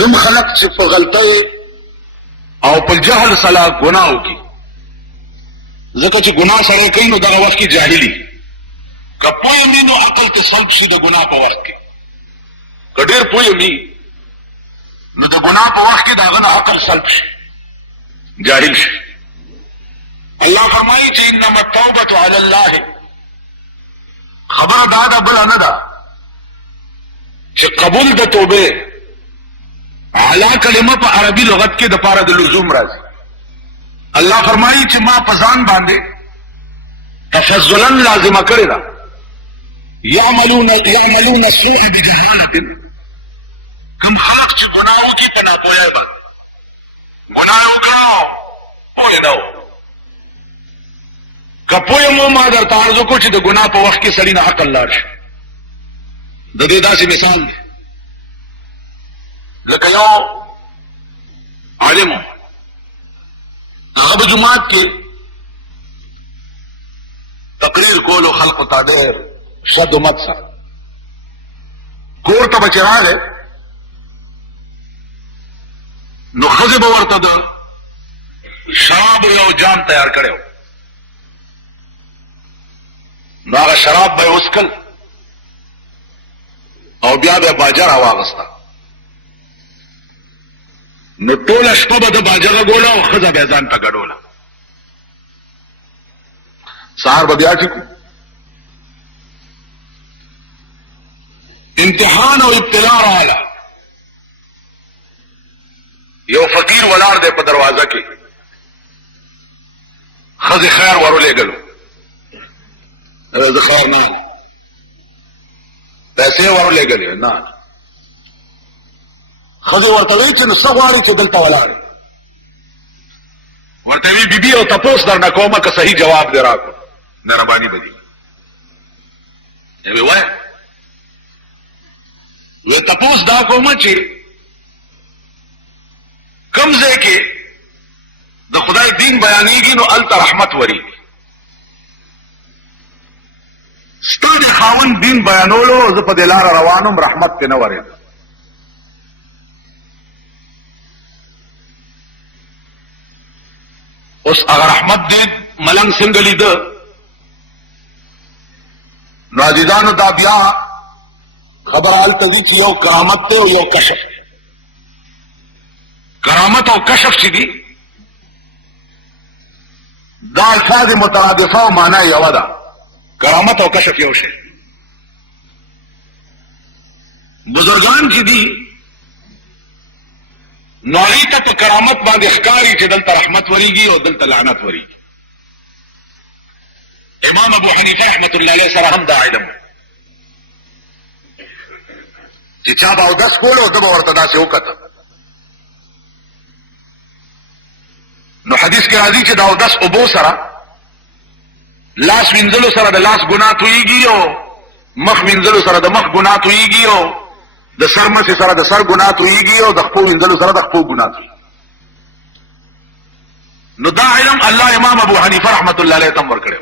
کم خلق چې په غلطۍ او په جهل سره ګناه وکړي، ځکه چې ګناه سره کوي نو دغه وخت کې جاهلي، که پوه مې نو عقل ته سلب شي د ګناه په وخت کې، که ډېر پوه مې نو د ګناه په وخت کې د هغه نه عقل سلب شي، جاهل شي. الله فرمایي چې انما التوبة علی الله، خبره دا ده بله نه ده چې قبول د توبې اعلی کلمه په عربي لغت کې د پاره د لزوم راځي. الله فرمایي چې ما په ځان باندې تفضلا لازمه کړې ده، یعملون السوء بجهالة، کم خلق چې ګناه وکړي په ناپوهۍ باندې، ګناه وکړو پوه نه و، که پوه مو ما درته عرض وکړو چې د ګناه په وخت کې سړي نه عقل لاړ شي. د دې داسې مثال دی لکه یو عالم هغه په جومات کې تقریر کولو خلقو ته ډېر شد و مد سره، کور ته به چې راغی نو ښځې به ورته د شرابو یو جام تیار کړی و، نو هغه شراب به یې وڅکل او بیا به یې باجه راواغسته، نو ټوله شپه به د باجه غږوله او ښځه به یې ځان ته ګډوله، سهار به بیا ټیکو. امتحان او ابتلا راغله، یو فقیر ولاړ دی په دروازه کې، ښځې خیر ورولېږلو، زه خیر نه پیسې ورولېږلې نه، ښځې ورته وایي چې نو څه غواړې چې دلته ولاړې، ورته وایي بیبي او تپوس درنه کومه که صحیح جواب دې راکړو مهرباني به دي. وایه وی تپوس دا کومه چې کم ځای کې د خدای دین بیانېږي نو هلته رحمت ورېږي، ستا د خاوند دین بیانولو زه په دې لاره روانم رحمت پې نه ورېږم. اوس هغه رحمت دې ملنګ څنګه لیده؟ نو عزیزانو دا بیا خبر هلته دي چې یو کرامت دی او یو کشف دی. کرامت او کشف چې دي دا الفاظ مترادفه او معنی یوه ده، کرامت او کشف یو شی. بزرگان چې دي نو هغوی ته په کرامت باندې ښکاري چې دلته رحمت ورېږي او دلته لعنت ورېږي. امام ابو حنیفه رحمت الله علیه سره هم دا علم چې چا به اودس کولو ده به ورته داسې وکتل، نو حدیث کې راځي چې د اودس اوبو سره لاس وینځلو سره د لاس ګناه تویږي او مخ وینځلو سره د مخ ګناه تویږي او د سر مسې سره د سر ګناه تویږي او د خپو وینځلو سره د خپو ګناه تویږي. نو دا علم الله امام ابو حنیفه رحمت الله علیه ته ورکړی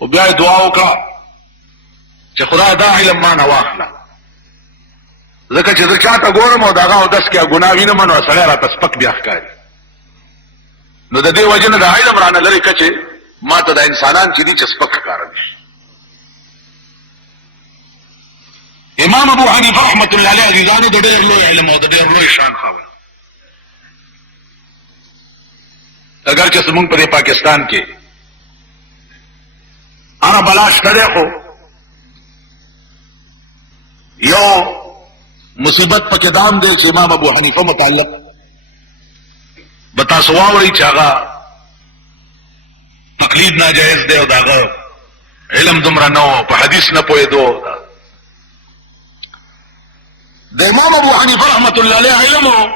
او بیا دعا وکړه چې خدای دا علم ما نه واخله، ځکه چې زه چاته ګورم او د هغه اودس کې ګناه وینم نو سړی راته سپک بیا ښکاري، نو د دې وجې نه د علم رانه لرې کړه چې ما ته د انسانان چې دي چې سپک ښکاره دي. امام ابو حنیفه رحمت الله علیه عزیزانو د ډېر لوی علم او د ډېر لوی شان خاوند، اگر چې زمونږ په دې پاکستان کې انا بلا شته دی خو یو مصیبت پکې دام دی چې امام ابو حنیفه متعلق به تاسو واورئ چې هغه تقلید ناجایز دی او د هغه علم دومره نه و، په حدیث نه پوهېدو. د امام ابو حنیفه رحمت الله علیه علم و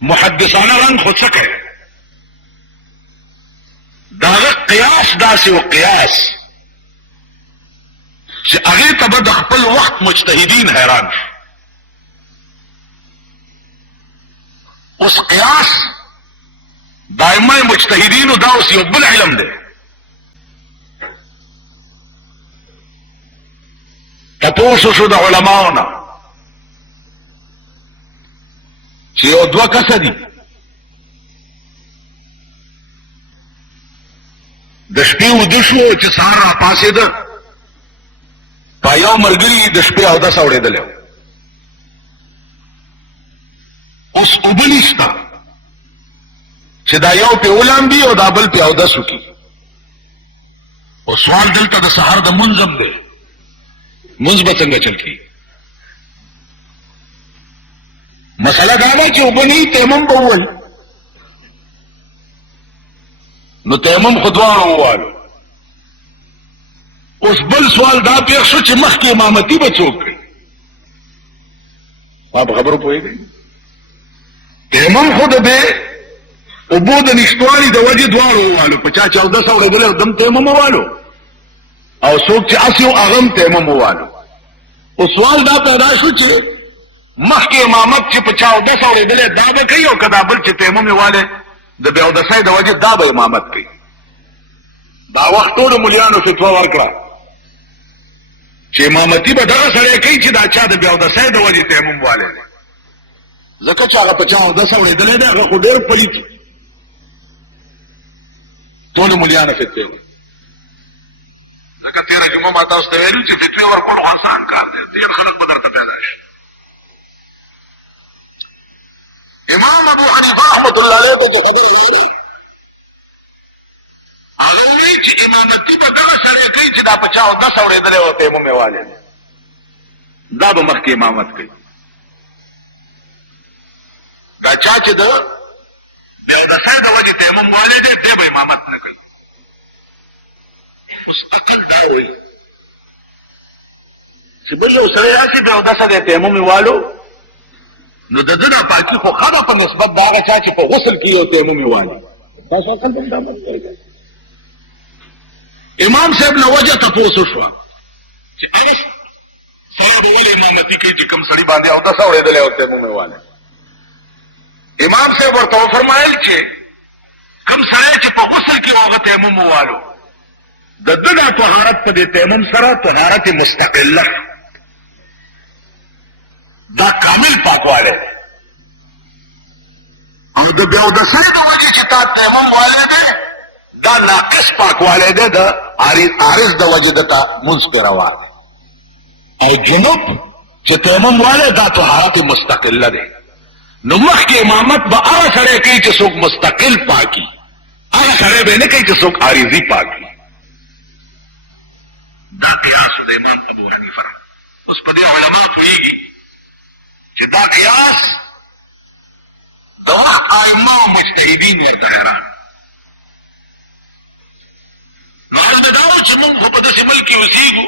محدثانه رنګ خو څه کوي، د هغه قیاس داسې و قیاس چې هغې ته به د خپل وخت مجتهدین حیران شي. اوس قیاس دائمه مجتهدینو دا اوس یو بل علم دی. تپوسو شو د علماؤنا چې یو دوه کسه دي د شپې وده شو چې سهار را پاسېده په یو ملګري د شپې اودس اورېدلی اوس اوبه نشته چې دا یو پې ولامبي او دا بل پې اودس وکړي او سوال دلته د سهار د منځ هم دی منځ به څنګه چل کړي مسله دا ده چې اوبه نه وي تیمم به ووایي نو تیمم خو دواړه ووالو اوس بل سوال دا پیښ شو چې مخکې امامتي به څوک کوي ما په خبرو پوهېږئ تیمم خو د دې اوبو د نشتوالي د وجې دواړو ووالو په چا چې اودس اورېدلی دم تیمم ووالو او څوک چې هسې و هغه هم تیمم ووالو او سوال دا پیدا شو چې مخکې امامت چې په چا اودس اورېدلی دا به کوي او که دا بل چې تیمم یې والی د بې اودسۍ د وجې دا به امامت کوي دا وخت ټولو ملیانو فتوا ورکړه چې امامتي به دغه سړی کوي چې دا چا د بې اودسۍ د وجې تیمم والی دی ځکه چې هغه په چا اودس اورېدلی دی هغه خو ډېر پلیت ټولو ملیانو فتوې وي ځکه تېره جمعه ما تاسو ته ویلي چې فتوې ورکول خو آسان کار دی ډېر خلک به درته پیدا شي امام ابو حنیفه رحمت الله علیه ته چې خبره ویلې هغه وایي چې امامتي به دغه سړی کوي چې دا په چا اودس اورېدلی او تیمم یې والی دی دا به مخکې امامت کوي دا چا چې د بې اودسۍ د وجې تیمم والی دی دی به امامت نه کوي اوس عقل دا وایي چې بل یو سړی هسې بې اودسه دی تیمم یې والو نو د ده دا پاکي خو ښه ده په نسبت د هغه چا چې په غسل کې یو تیمم یې والي تاسو عقل به هم دا مت کوئ امام صاحب نه وجه تپوس وشوه چې هغه سړی به ولې امامتي کوي چې کوم سړي باندې اودس اورېدلی او تیمم یې والی امام صاحب ورته وفرمایل چې کوم سړی چې په غسل کې هغه تیمم ووالو د ده دا طهارت په دې تیمم سره طهارت مستقله دا کامل پاکوالی دی او د بې اودسۍ د وجې چې تا تیمم والی دی دا ناقص پاکوالی دی د عارض د وجې دته مونځ پې روا دی او جنوب چې تیمم والی دا طهارت مستقله دی نو مخکې امامت به هغه سړی کوي چې څوک مستقل پاکي هغه سړی به نه کوي چې څوک عارضي پاکي دا قیاس د امام ابو حنیفه اوس په دې علما پوهېږي چې دا قیاس د وخت ائمه او مجتهدین ورته حیران نو حال به دا و چې موږ خو په داسې ملک کې اوسېږو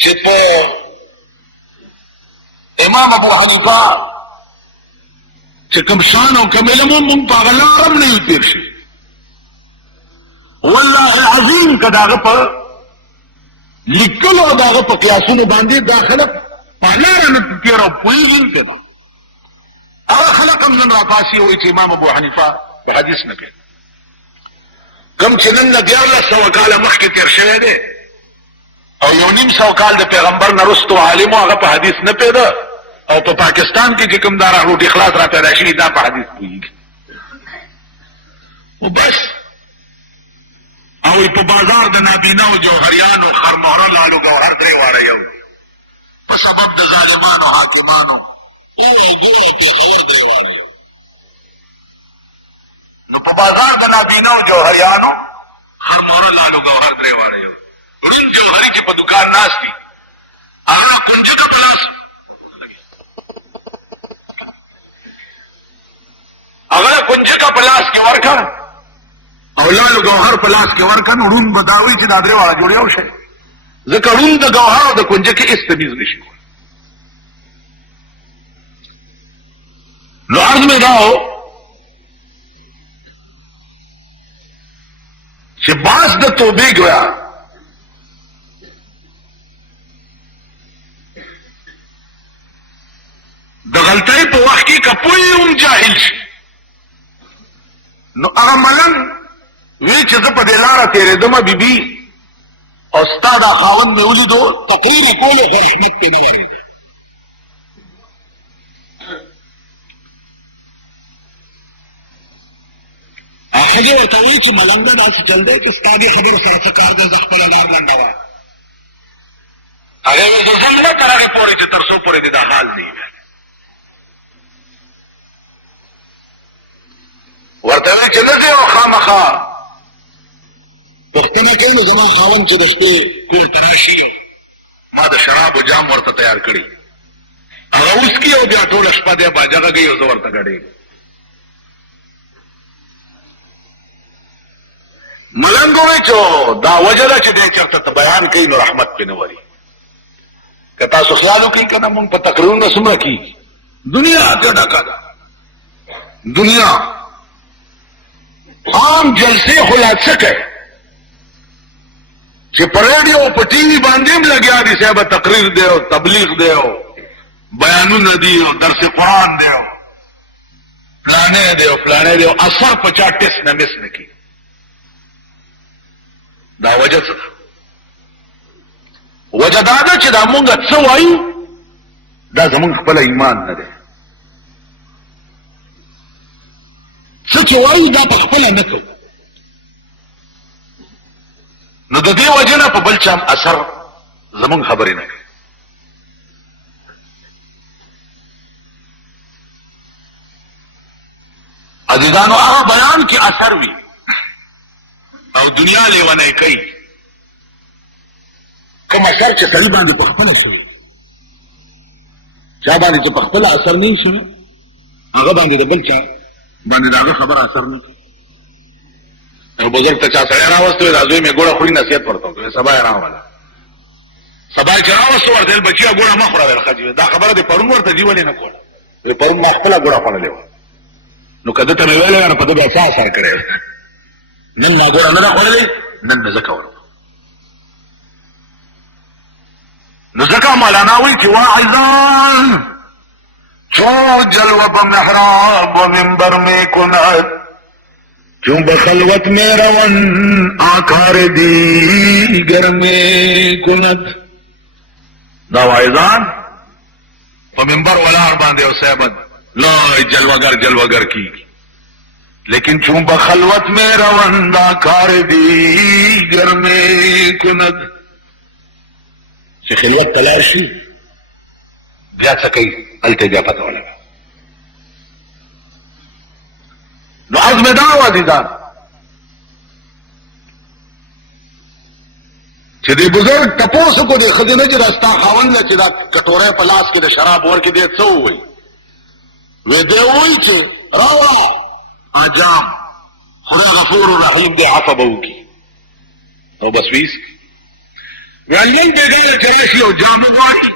چې په امام ابو حنیفه چې کوم شان او کوم علم موږ په هغه لاره هم نه یو تېر شي والله عظیم که د هغه په لیکلو او د هغه په قیاسونو باندې دا خلک په لاره نه تېر او پوهېږي نه ده هغه خلک هم نن راپاسي وایي چې امام ابو حنیفه په حدیث نه کوي کوم چې نن نه 1400 کاله مخکې تېر شوی دی او 1.5 کال د پیغمبر نه وروستو عالمو هغه په حدیث نه پیدا او په پاکستان کې چې کوم داره روټي خلاص را پیدا شوي دا په حدیث پوهېږي او بس او په بازار د نابینا او جوهریانو خرمهره لالو ګوهر درې واړه یو په سبب د ظالمانو حاکمانو او ګور او پېښور درې واړه یو نو په بازار د نابینا او جوهریانو خرمهره لالو ګوهر درې واړه یو ورین جوهری چې په دکان ناست دي هغه کنجکه په لاس هغه کنجکه په لاس کې ورکړ او لالو ګوهر په لاس کې ورکړ نو ړوند به دا وایي چې دا درې واړه جوړ یو شی ځکه ړوند د ګوهر او د کنجکې هېڅ تمیز نه شي کولی نو عرض مې دا و چې باز د توبې ګویا د غلطۍ په وخت کې که پوه هم جاهل شي نو هغه ملنګ وی چې زه په دې لاره تېرېدمه بیبي او ستا دا خاوند مې ولیدو تقریر یې کولې خو رحمت پې نه ورېده. ښځې ورته وایي چې ملنګه داسې چل دی چې ستا دې خبرو سره څه کار دی، زه خپله لار لنډوه. هغې وایي زه ځم نه تر هغې پورې چې تر څو پورې دې دا حال نه وي. ورته وایي چې نه ځې او خامخا پوښتنه کوي نو زما خاوند چې د شپې کور ته راشي ما د شرابو جام ورته تیار کړي، هغه وسکي او بیا ټوله شپه دی باجه غږوي او زه ورته ګډېږم. ملنګ وایي چې دا وجه ده چې دی چېرته ته بیان کوي نو رحمت پې نه وري. که تاسو خیال وکړئ که نه مونږ په تقریرونه څومره کېږي، دنیا کې ډکه ده. دنیا عام جلسې خو لا څه کوي چې په ریډیو او په ټي وي باندې هم لګیا دي صاحبه تقریر دی او تبلیغ دی او بیانونه دي او درس قرآن دی او پلانې دی او پلانې دی او اثر په چا ټس نه مس نه کېږي. دا وجه څه ده؟ وجه دا ده چې دا مونږ څه وایو دا زمونږ خپل ایمان نه دی. څه چې وایو دا په خپله نه کوو، نو د دې وجه نه په بل چا اثر زمونږ خبرې نه کوي. عزیزانو هغه بیان کې اثر وي او دنیا لیونی کوي، کوم اثر چې سړي باندې په خپله شوي، چا باندې چې په خپله اثر نه شوي هغه باندې د بل چا باندې د هغه خبره اثر نه کوي. او بزرگ ته چا سړی راوستو دا زوی مې ګوړه خوري نصیحت ورته وکړه، سبا یې راوله. سبا یې چې راوستو ورته ویل بچیه ګوړه مه خوره ویل ښځې دا خبره دې پرون ورته دي ولې نه کوله؟ ویل پرون ما خپله ګوړه خوړلې وه. نو که ده ته مې ویلې نو په ده بیا څه اثر کړی نن لا ګوړه نه ده خوړلې نن مې ځکه ورکړه. نو ځکه مولانا وایي چې واعظان چون جلوه په محراب و منبر میں کند کیوں بخلوت میں رون آکار دیگر میں کند. دا واعظان په منبر ولار باندې او صاحبت لا جلوگر کی لیکن چون بخلوت میں رون آکار دیگر میں کند. چې خلوت تلار شي بیا څه کوي هلته بیا پته ولګه. نو عزم دا و عزیزان چې دې بزرګ تپوس کو دې ښځې نه چې دا ستا خاوند دی چې دا کټوری په لاس کې د شراب ورکړي دی څه ووایي؟ وی دی ووایي چې راوړه اجام خدای غفور رحیم دی عفه به وکړي او بس ویسکي. ویل نن بېګانه چې راشي او جام وغواړي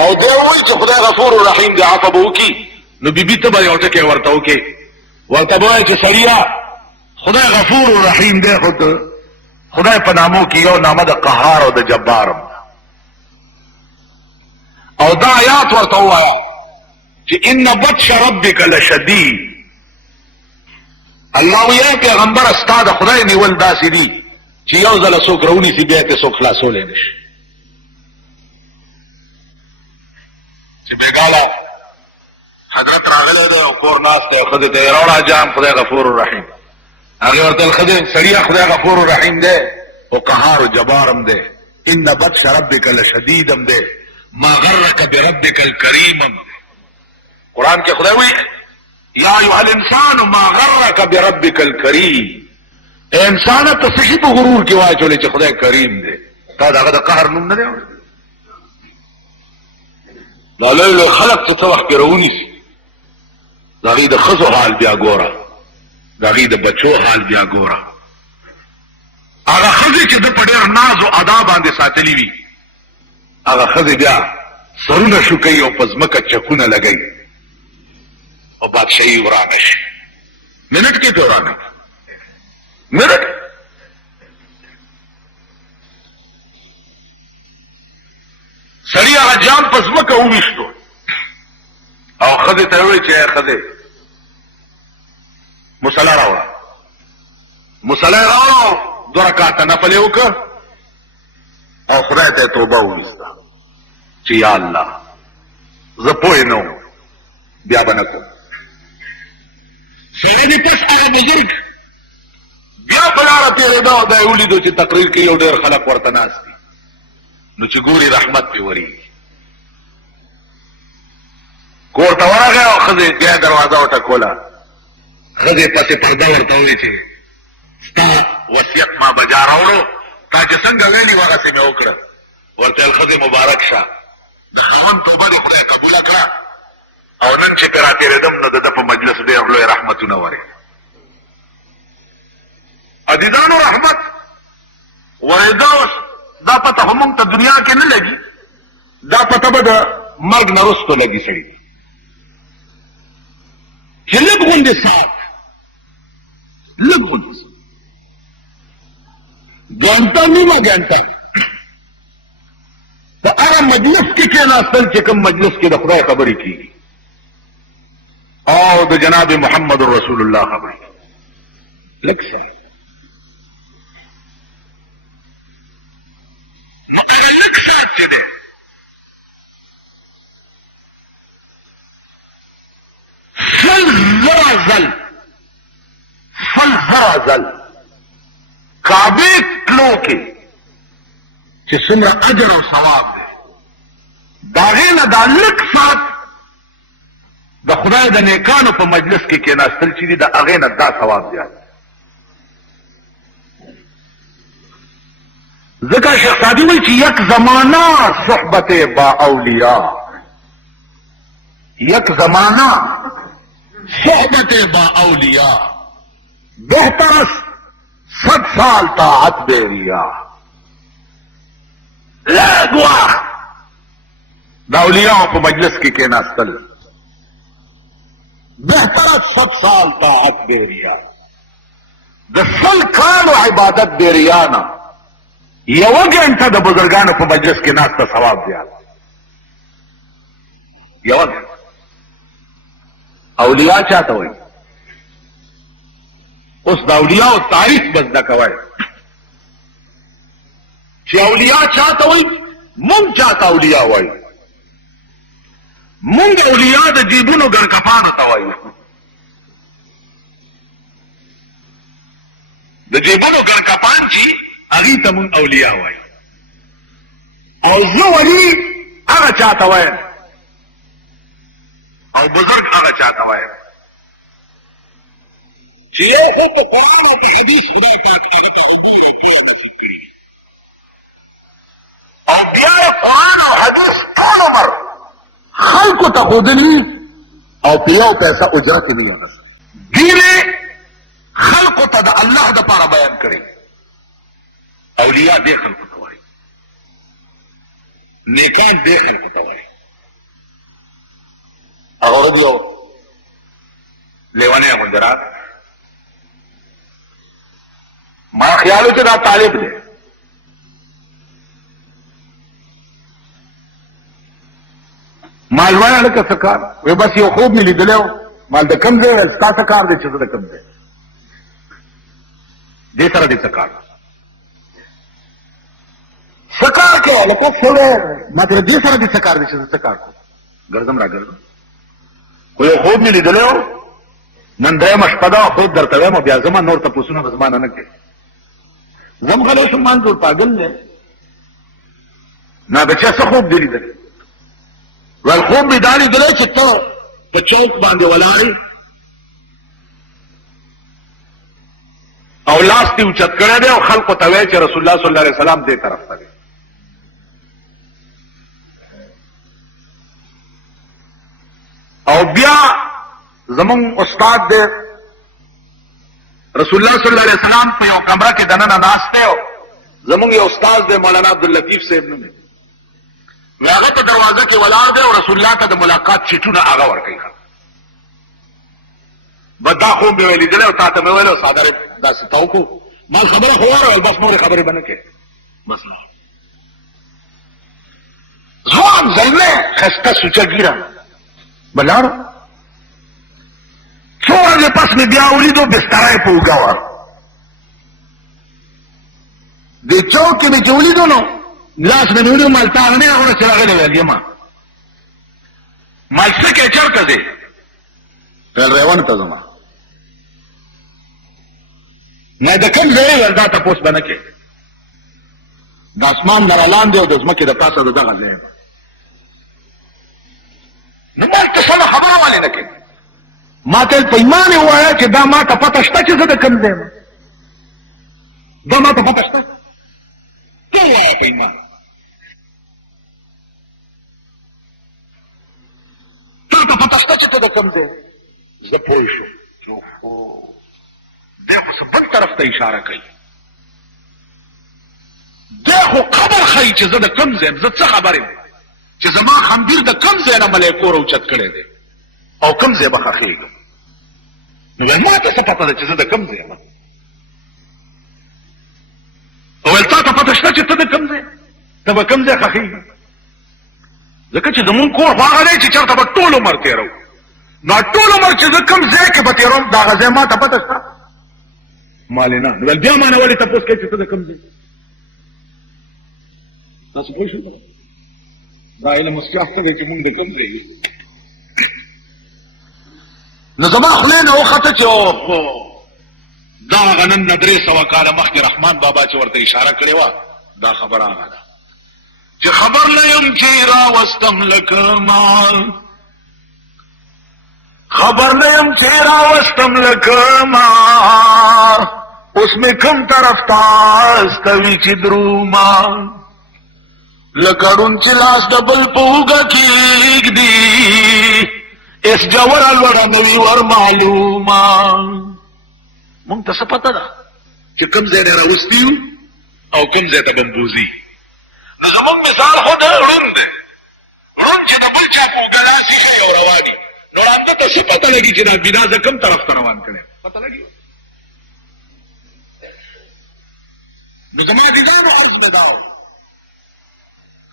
او دی ووایي چې خدای غفور رحیم دی عفه به وکړي، نو بیبي ته به یو ټکی ورته وکړې ورته به وایي چې سړیه خدای غفور رحیم دی خو خدای په نامو کې یو نامه د قهار او د جبارم او دا آیات ورته ووایه چې ان بطش ربک لشدید. الله وایي پیغمبر ستا د خدای نیول داسې دي چې یو ځله څوک راونیسي بیا یې څوک خلاصولی نه شي. چې بېګاله حضرت راغلی دی او کور ناست دی او ښځې ته یې راوړه جام خدای غفور رحیم. هغې ورته ویل ښځې سړیه خدای غفور رحیم دی او قهار و جبارم دی. ان بطش ربک لشدیدم دی ما غرک بربک الکریمم. قرآن کې خدای وایي یا ایها الانسان ما غرک بربک الکریم. اے انسانه ته څه شي په غرور کې واچولې چې خدای کریم دی؟ تا د هغه د قهر نوم نه دی اورېدلی؟ دا لوی لوی خلق چې څه وخت کې راونیسي د هغې د ښځو حال بیا ګوره، د هغې د بچو حال بیا ګوره. هغه ښځې چې ده په ډېر ناز او ادا باندې ساتلي وي هغه ښځې بیا سرونه شو کوي او په ځمکه چکونه لګوي او بادشاهي ورانه شي. منټ کې پې ورانه منټ. سړي هغه جام په ځمکه وویشتو او ښځې ته یې وویل چې ای ښځې مصله راوړه. مصله یې راوړه 2 رکعاته نفل وکړ او خدای ته توبه وویسته چې یا الله زه پوه نه وم بیا به نه کوم. سړی دې پس هغه بزرګ بیا په لاره تېرېده او دا یې ولیدو چې تقریر کې یو ډېر خلک ورته ناست دي نو چې ګوري رحمت پې ورېږي. کور ته ورغی او ښځې بیا دروازه وټکوله. ښځې پسې پرده ورته وویل چې ستا وصیت ما بجا راوړو تا چې څنګه ویلي وو هغسې مې وکړه. ورته ویل ښځې مبارک شه د خاوند توبه دې خدای قبوله کړه او نن چې پې راتېرېدم نو د ده په مجلس ډېر لوی رحمتونه ورېږي. عزیزانو رحمت ورېده دا پته خو مونږ ته دنیا کې نه لګي دا پته به د مرګ نه وروسته لګي سړي چې لږ غوندې ساعت لږ غوندې ګنټه نیمه ګنټه په هغه مجلس کې کېناستل چې کوم مجلس کې د خدای خبرې کېږي او د جناب محمد رسول الله خبرې لږ څه نو هغه لږ ساعت چې دی سل زره ځل کعبې تلو کې چې څومره اجر او ثواب دی د هغې نه دا لږ ساعت د خدای د نیکانو په مجلس کې کېناستل چې دي د هغې نه دا ثواب زیات ذکر شیخ سعدی وی چې یک زمانہ صحبت با اولیاء یک زمانہ صحبت با اولیاء بہتر 100 سال طاعت بیریا لږ وخت د اولیاء په مجلس کې کېناستل بہتر 100 سال طاعت بیریا د 100 کالو عبادت بیریا نه یوه ګنټه د بزرګانو په مجلس کې ناسته ثواب زیات یوه ګنټه اولیاء چاته وایي اوس د اولیاء تعریف به زده کوئ چې اولیاء چاته وایي مونږ چاته اولیاء وایو مونږ اولیاء د جیبونو ګرکپانو ته وایو د جیبونو ګرکپان چې هغې ته مونږ اولیاء وایو او زه ولي هغه چاته وایم او بزرګ هغه چاته وایم چې یو خو په قرآن او په حدیث خدای پاک او بیا یې قرآن او حدیث ټول عمر خلکو ته ښودلي او په یو پیسه اجرت یې نه اخیستی دین یې خلکو ته د الله دپاره بیان کړی اولیاء دې خلکو ته وایي نیکان دې خلکو ته وایي هغه ورځ یو لیونی غوندې راغی ما خیال و چې دا طالب دی مال وایه لکه څه کار وی بس یو خوب مې لیدلی و مال د کوم ځای ستا څه کار دی چې زه د کوم ځای دې سره دې څه کار څه کار کوه لکه سړی ما ته دې سره دې څه کار دی چې زه څه کار کوم ګرځم را ګرځم خو یو خوب مې لیدلی و نن درېیمه شپه ده خوب درته وایم بیا زما نور تپوسونه به زما نه کوي زم غلی شم مان ټول پاګل دی نه بچیا څه خوب دی لیدلی ویل خوب مې دا لیدلی چې ته په چوک باندې ولاړې او لاس دې اوچت کړی دی او خلقو ته وایي چې رسول الله صلی الله علیه وسلم دې طرف ته دی او بیا زمون استاد دی رسول الله صلی الله علیه وسلم په یو کمره کې دننه ناست دی زمون یو استاد دی مولانا عبداللطیف صاحب نوم دی هغه په دروازه کې ولاړ دی او رسول الله ته د ملاقات چټونه هغه ورکوي بس دا خوب مې ولیدلی او تا ته مې ویل او څادر داسې تا وکړو ما خبره خو واورول بس نورې خبرې به نه کوې بس نه ځوان زلمی ښایسته سوچه ګیره به لاړو څو ورځې پس مې بیا ولیدو بستره یې په اوږه وه د چوک کې مې چې ولیدو نو لاس مې ولیدو مالتاغ نه هغه چې راغلی ویل یما مال څه کې چرته دی ویل ریوان ته ځما نه د کوم ځای ول دا تاسو باندې کې د اسمان نه لاندې او د ځمکې د پاسه دغه ځای نو ما ته څه خبره والے نه کې ما ته په ایمان وایا چې دا ما ته پته شته چې زه د کوم ځای دا ما ته پته شته ته وایا په ایمان ته ته پته شته چې ته د کوم ځای زه پوه شم دی خو څه بل طرف ته اشاره کوي دی خو قبر ښیي چې زه د کوم ځای زه څه خبر یم چې زما خنبیر د کوم ځای نه ملیکو راوچت کړی دی او کوم ځای به ښخېږم نو ویل ما ته څه پته ده چې زه د کوم ځای یم ویل تا ته پته شته چې ته د کوم ځای ته به کوم ځای ښخېږي ځکه چې زمونږ کور خو هغه دی چې چېرته به ټول عمر تېروو نو ټول عمر چې زه کوم ځای کې به تېروم د هغه ځای ما ته پته شته مالې نه نو ویل بیا ما نه ولې تپوس کوي چې ته د کوم ځای تاسو پوه شئ دا علم مسکاسته دی چې مونږ د کوم ځای یو نو زما خولې نه وخته چې اوهو دا هغه نن نه 300 کاله مخکې رحمان بابا چې ورته اشاره کړې وه دا خبره هغه ده چې خبر نه یم چې راوستم لکه ما خبر نه یم چې راوستم لکه ما اوس مې کوم طرف ته استوي چې دروما لکړون چې لاس د بل په اوږه کېږدي اس جوړه لوړه نوي ور معلومه مونږ ته څه پته ده چې کوم ځای نه راوستي یو او کوم ځای ته ګنځوځي نو زمونږ مثال خو د ړوند دی ړوند چې د بل چا په اوږه لاس ایښی او رواني نو ړانده ته څه پته لګي چې دا بنا زه کوم طرف ته روان کړی پته لګي نو زما دیدانو عرض مې دا و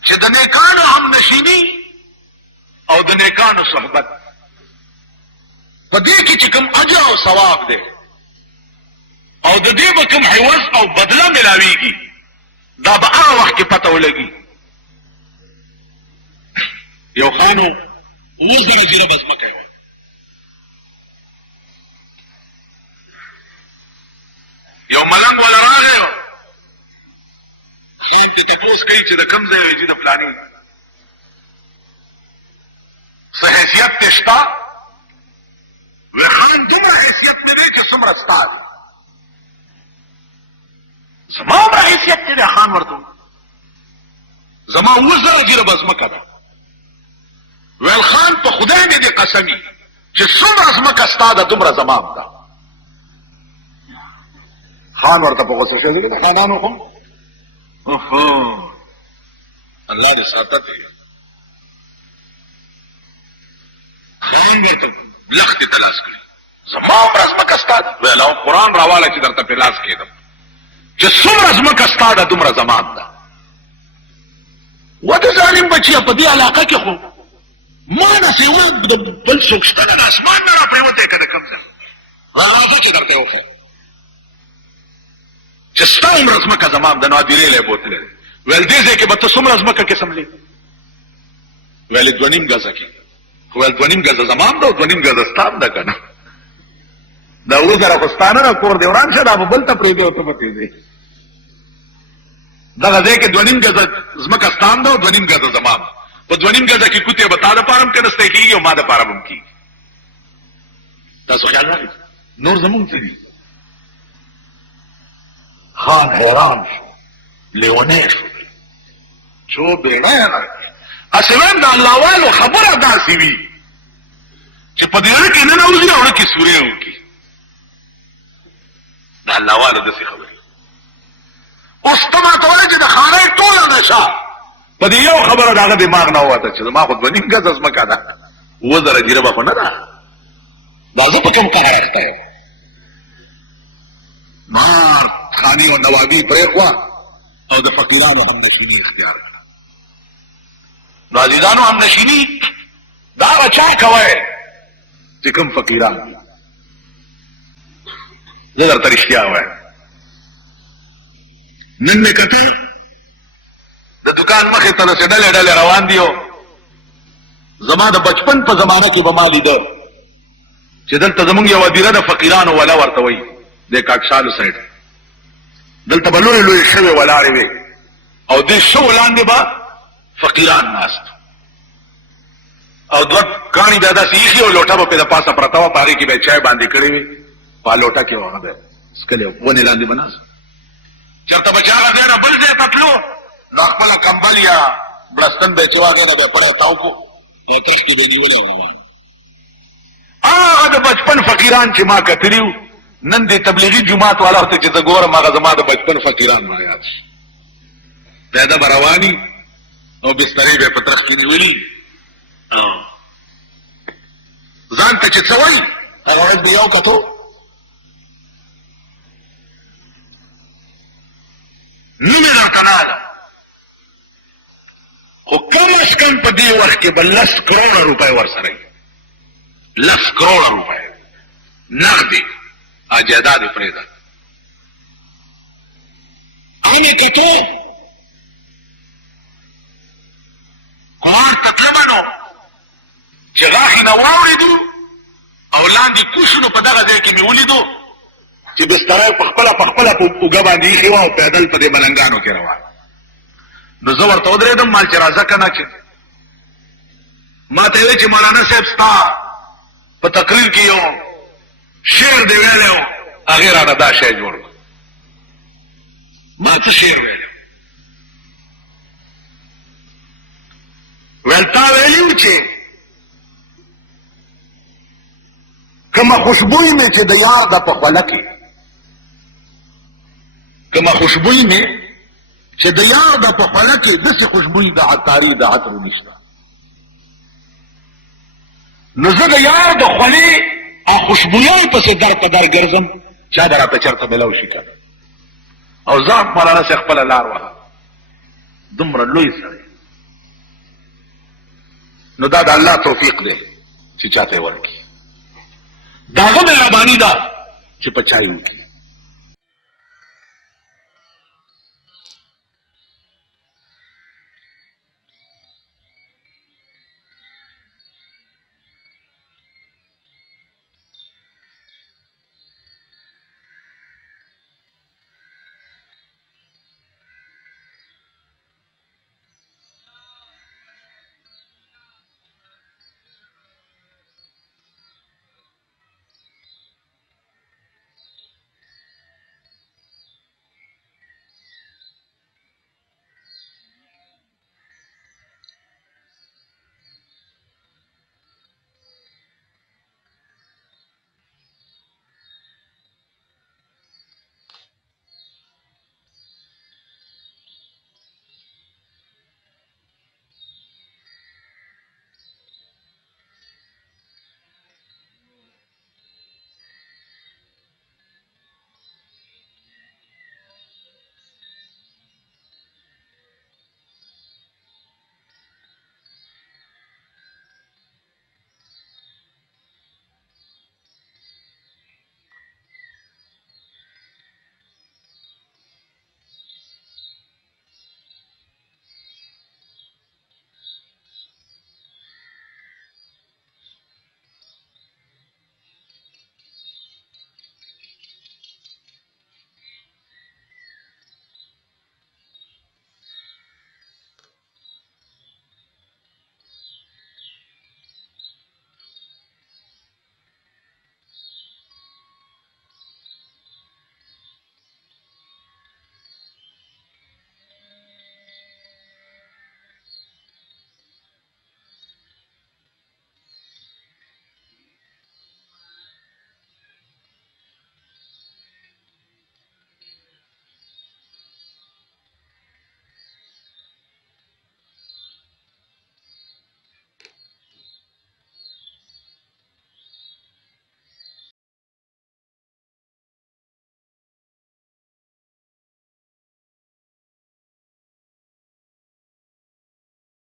چې د نیکانو هم نشینی او د نیکانو صحبت په دې کې چې کوم اجر او ثواب دی او د دې به کوم عوض او بدله ملاویږي دا به هغه وخت کې پته ولګي یو خانو 20 جره بس مکه و یو ملنګ ولا راغی خان ته تپوس کوي چې د کوم ځای وي چې د فلاني څه حیثیت ته شته وی خان دومره حیثیت مې دی چې څومره ستا دی زما عمره حیثیت دی خان ورته زما 20 جره بس مکه ده ویل خان په خدای مې دې قسمي چې څومره ځمکه ستا ده دومره زما ده خان ورته په غوسه شوی دی خانانو خو اوهو الله دې ساتته خان ورته لختې تلاش کړي زما عمره ځمکه ستا ده ویل او قرآن راواله چې درته په لاس کېدم چې څومره ځمکه ستا ده دومره زما ده وته ظالم بچیه په دې علاقه کې خو ما نه سیوه د بل څوک شته نه د اسمان نه راپرېوتی که د کوم ځای راځه چې درته یې وښیم چې ستا عمره ځمکه زما ده نو هدیرې له یې بوتلی دی ویل دې ځای کې به ته څومره ځمکه کې سملې ویل 2.5 ګزه کې خو ویل 2.5 ګزه زما هم ده او 2.5 ګزه ستا هم ده که نه دا 10,000 خو ستا نه ده کور دې وران شه دا به بل ته پرېږدې او ته به پرېږدې دغه ځای کې 2.5 ګزه ځمکه ستا هم ده او 2.5 ګزه زما هم په 2.5 ګزه کې کوتې به تا دپاره هم کنستی کېږي او ما دپاره به هم کېږي تاسو خیال راغی نور زمونږ څه دي خان حیران شو لیونی شو چو بیړه یې نه اسې وایم د الله والو خبره داسې وي چې په دیره کې ننوځي او ړکې سورې وکړي د الله والو داسې خبرې اوس ته ماته وایې چې د خانۍ ټوله نشه په دې یو خبره د هغه دماغ نه ووته چې زما خو 2.5 ګزه ځمکه ده 20,000 جیره به خو نه ده دا زه په کوم قهر اخته یم مار خاني او نوابي پرېښوه او د فقیرانو هم نشیني اختیار کړه نو عزیزانو هم نشیني دا به چا کوئ چې کوم فقیران زه درته رښتیا وایم نن مې کتل د دکان مخې ته داسې ډلې ډلې روان دي. زما د بچپن په زمانه کې به ما لیده چې دلته زمونږ یوه دیره د فقیرانو ولا ورته وایي د کاکشالو سایډ. دلته به لویې لویې شوې ولاړې وې او دې شو لاندې به فقیران ناست او دوه کاڼي بیا داسې ایښي او لوټه به پې د پاسه پرته وه، په هغې کې به یې چای باندې کړې وې، په لوټه کې هغه به څکلې ونې لاندې به ناست. چېرته به چې هغه ځای نه بل ځای ته تلو نو خپله کمبل یا بړستن به یې چې هغې نه به یې پړی تاو کړو او تش کې به یې نیولې او روان. هغه د بچپن فقیران چې ما کتلي وو نن دې تبلیغي جومات والا ورته چې زه ګورم هغه زما د بچپن فقیران ما یاد شي. پیاده به رواني او بسترې به یې په ترخ کې نیولي ځان ته چې څه وایي هغه ورځ به یو کتو نومې راته راغله خو کم از کم په دې وخت کې به 10 کروڑه روپۍ ورسره وي. 10 کروڑه روپۍ نغدې جایداد یې پرېږده. هغه مې کتو کور ته تلمه نو چې غاښې نه واورېدو او لاندې کوشو نو په دغه ځای کې مې ولیدو چې بستره په خپله په اوږه باندې ایښې وه او پیدل په دې ملنګانو کې روان. نو زه ورته ودرېدم مال چې راځه که نه چې ما ته یې وایي چې مولانا صاحب ستا په تقریر کې یو شعر دی ویلی و هغې رانه دا شی جوړ کړ. ما څه شعر ویلی ویل تا ویلي و چې کومه خوشبوی مې چې د یار ده په خوله کې کومه خوشبوی مې چې د یار ده په خوله کې داسې خوشبوی د عطاري د عطرو نشته. نو زه د یار د خولې او خوشبویۍ پسې در په در ګرځم چا به راته چېرته میلاو شي که او ځان مولانا صاحب خپله لار وهه. دومره لوی سړی نو دا د الله توفیق دی چې چاته یې ورکړي. د هغه مهرباني ده چې په چا یې وکړي.